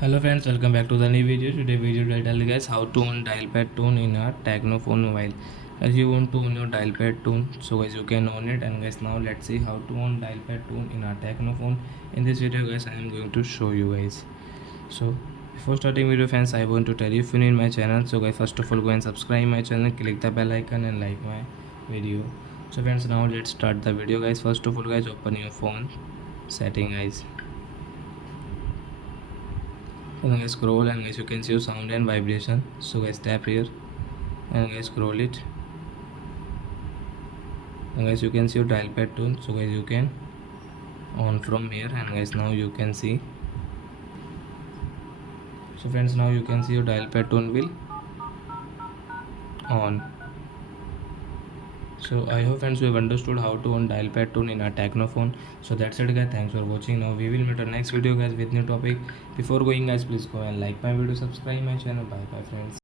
Hello friends, welcome back to the new video. Today video title guys, how to on dial pad tone in a Tecno phone mobile. As you want to on your dial pad tone, so guys you can on it. And guys now let's see how to on dial pad tone in a Tecno phone. In this video guys I am going to show you guys. So before starting video friends, I want to tell you if you need my channel, so guys first of all go and subscribe my channel, click the bell icon and like my video. So friends now let's start the video guys. First of all guys open your phone setting guys, and guys scroll, and guys you can see sound and vibration. So guys tap here and guys scroll it, and guys you can see dial pad tone. So guys you can on from here, and guys now you can see. So friends now you can see your dial pad tone will on. So I hope friends you have understood how to on dial pad tone in a Tecno phone. So that's it guys, thanks for watching. Now we will meet our next video guys with new topic. Before going guys, please go and like my video, subscribe my channel. Bye bye friends.